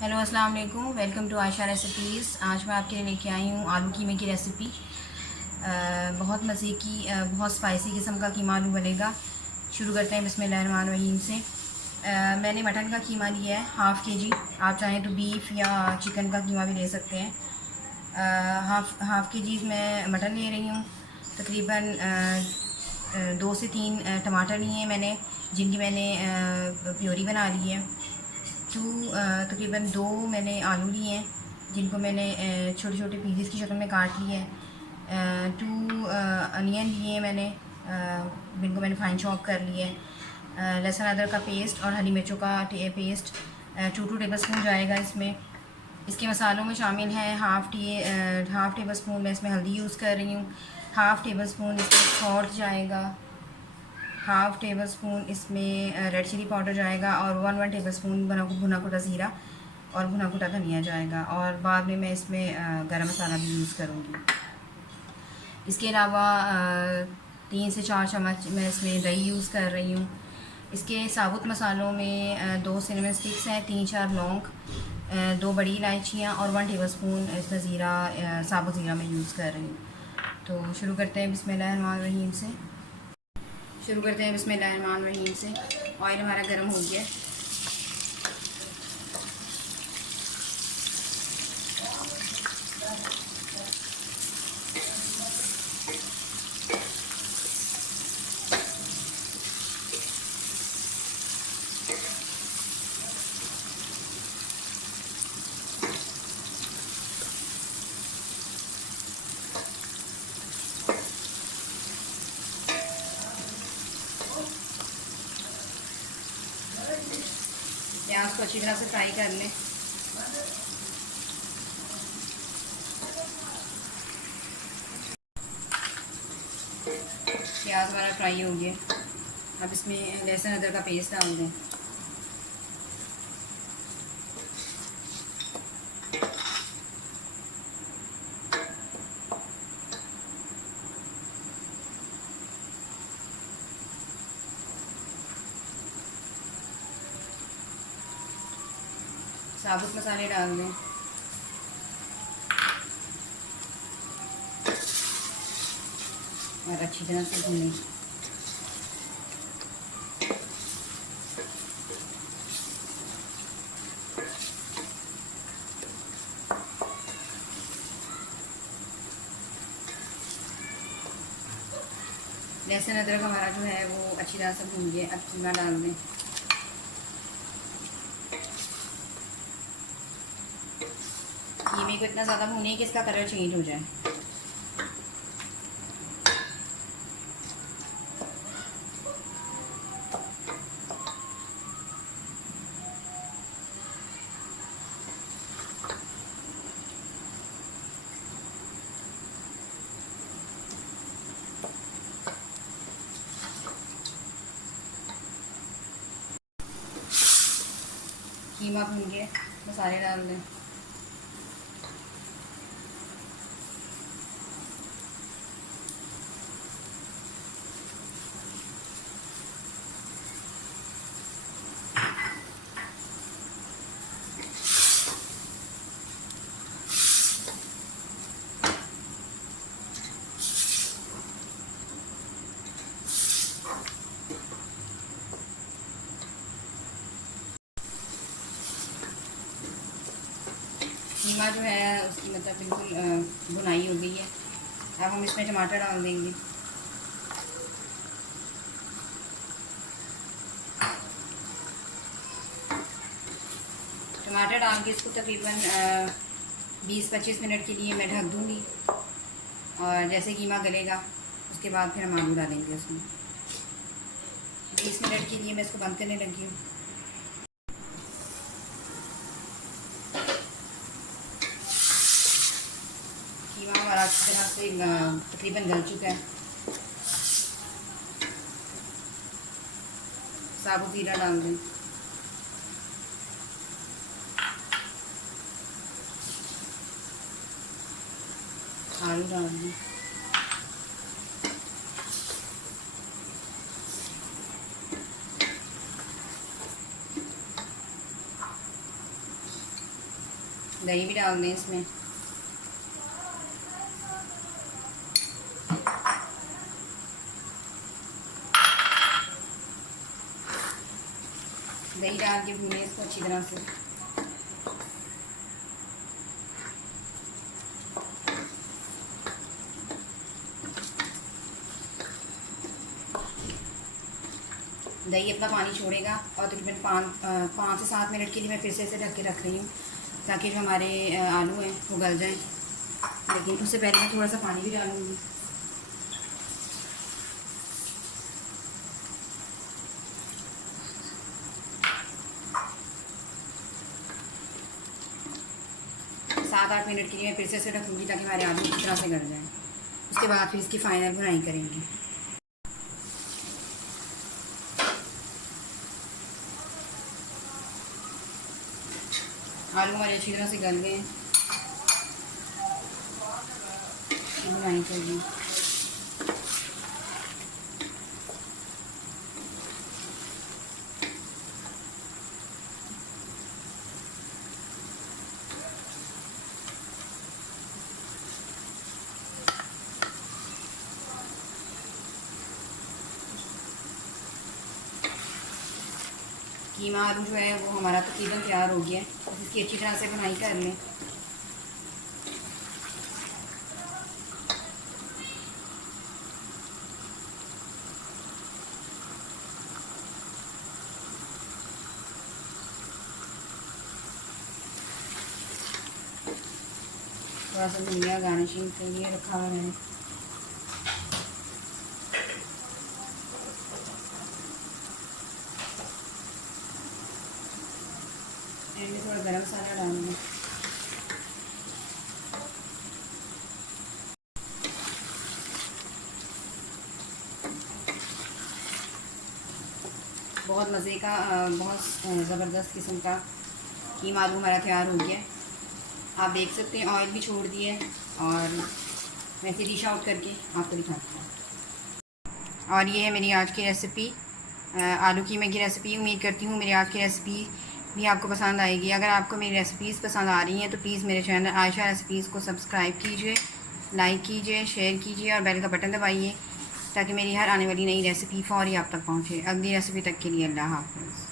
Hello अस्सलाम वालेकुम, welcome to Ayesha recipes. आज मैं आपके लिए लेके आई हूँ आलू कीमे की रेसिपी। बहुत मज़े की बहुत स्पाइसी किस्म का कीमा आलू बनेगा। शुरू करते हैं बिस्मिल्लाहिर्रहमानिर्रहीम से। मैंने मटन का कीमा लिया है हाफ़ के जी। आप चाहें तो बीफ या चिकन का कीमा भी ले सकते हैं। हाफ़ के जी मैं मटन ले रही हूँ। तकरीबन 2 से 3 टमाटर लिए हैं मैंने, जिनकी मैंने प्योरी बना ली है। तकरीबन 2 मैंने आलू लिए हैं, जिनको मैंने छोटे छोटे पीसेस की शक्ल में काट लिए हैं। 2 अनियन लिए हैं मैंने, जिनको मैंने फाइन चॉप कर लिए हैं। लहसुन अदरक का पेस्ट और हरी मिर्चों का पेस्ट 2 टेबल स्पून जाएगा इसमें। इसके मसालों में शामिल है हाफ़ टेबल स्पून मैं इसमें हल्दी यूज़ कर रही हूँ। हाफ़ टेबल स्पून इसमें सॉल्ट जाएगा। हाफ़ टेबल स्पून इसमें रेड चिली पाउडर जाएगा और 1 टेबल स्पून भुना कुटा ज़ीरा और भुना कुटा धनिया जाएगा। और बाद में मैं इसमें गरम मसाला भी यूज़ करूँगी। इसके अलावा 3 से 4 चम्मच मैं इसमें दही यूज़ कर रही हूँ। इसके साबुत मसालों में 2 सिनेमन स्टिक्स हैं, 3-4 लौंग, 2 बड़ी इलायचियाँ और 1 टेबल स्पून इसमें ज़ीरा, साबुत ज़ीरा मैं यूज़ कर रही हूँ। तो शुरू करते हैं बिस्मिल्लाहिर्रहमानिर्रहीम से। ऑयल हमारा गर्म हो गया। प्याज को अच्छी तरह से फ्राई कर लें। प्याज हमारा फ्राई हो गया। अब इसमें लहसुन अदरक का पेस्ट डाल दें। साबुत मसाले डाल दें। और अच्छी तरह से भूनें। लहसुन अदरक हमारा जो है वो अच्छी तरह से भून गया। अब कीमा डाल दें। कीमे को इतना ज़्यादा भूनें कि इसका कलर चेंज हो जाए। कीमा भून गया, मसाले डाल दें। कीमा जो है उसकी मतलब बिल्कुल भुनाई हो गई है। अब हम इसमें टमाटर डाल देंगे। टमाटर डाल के इसको तकरीबन 20-25 मिनट के लिए मैं ढक दूँगी। और जैसे कीमा गलेगा उसके बाद फिर हम आलू डालेंगे उसमें। 20 मिनट के लिए मैं इसको बंद करने लगी हूँ। कीमा हमारा अच्छी तरह से तकरीबन गल चुका है। साबुत ज़ीरा डाल दें। आलू डाल दें। दही भी डाल दें इसमें। दही डाल के भूनें इसको अच्छी तरह से। दही अपना पानी छोड़ेगा और तकरीबन 5 से 7 मिनट के लिए मैं फिर से इसे ढक के रख रही हूँ ताकि जो हमारे आलू हैं वो गल जाएं। लेकिन उससे पहले मैं थोड़ा सा पानी भी डालूँगी। सात 8 मिनट के लिए मैं फिर से इसे रखूँगी ताकि हमारे आलू अच्छी तरह से गल जाएँ। उसके बाद फिर इसकी फ़ाइनल बुनाई करेंगे। आलू हमारे अच्छी तरह से गल गए। बुनाई करिए। कीमा आलू जो है वो हमारा तकरीबन तैयार हो गया है। इसकी अच्छी तरह से बुनाई कर लें। थोड़ा सा धनिया गार्निशिंग के लिए रखा हुआ मैंने। एंड थोड़ा गरम मसाला डालूंगी। बहुत मज़े का बहुत ज़बरदस्त किस्म का कीमा आलू हमारा तैयार हो गया। आप देख सकते हैं ऑयल भी छोड़ दिया है और मैं इसे डिश आउट करके आपको दिखाती हूँ। और ये है मेरी आज की रेसिपी, आलू कीमे की रेसिपी। उम्मीद करती हूँ मेरी आज की रेसिपी भी आपको पसंद आएगी। अगर आपको मेरी रेसिपीज़ पसंद आ रही हैं तो प्लीज़ मेरे चैनल आयशा रेसिपीज़ को सब्सक्राइब कीजिए, लाइक कीजिए, शेयर कीजिए और बेल का बटन दबाइए ताकि मेरी हर आने वाली नई रेसिपी फ़ौरी आप तक पहुँचे। अगली रेसिपी तक के लिए अल्लाह हाफ़िज़।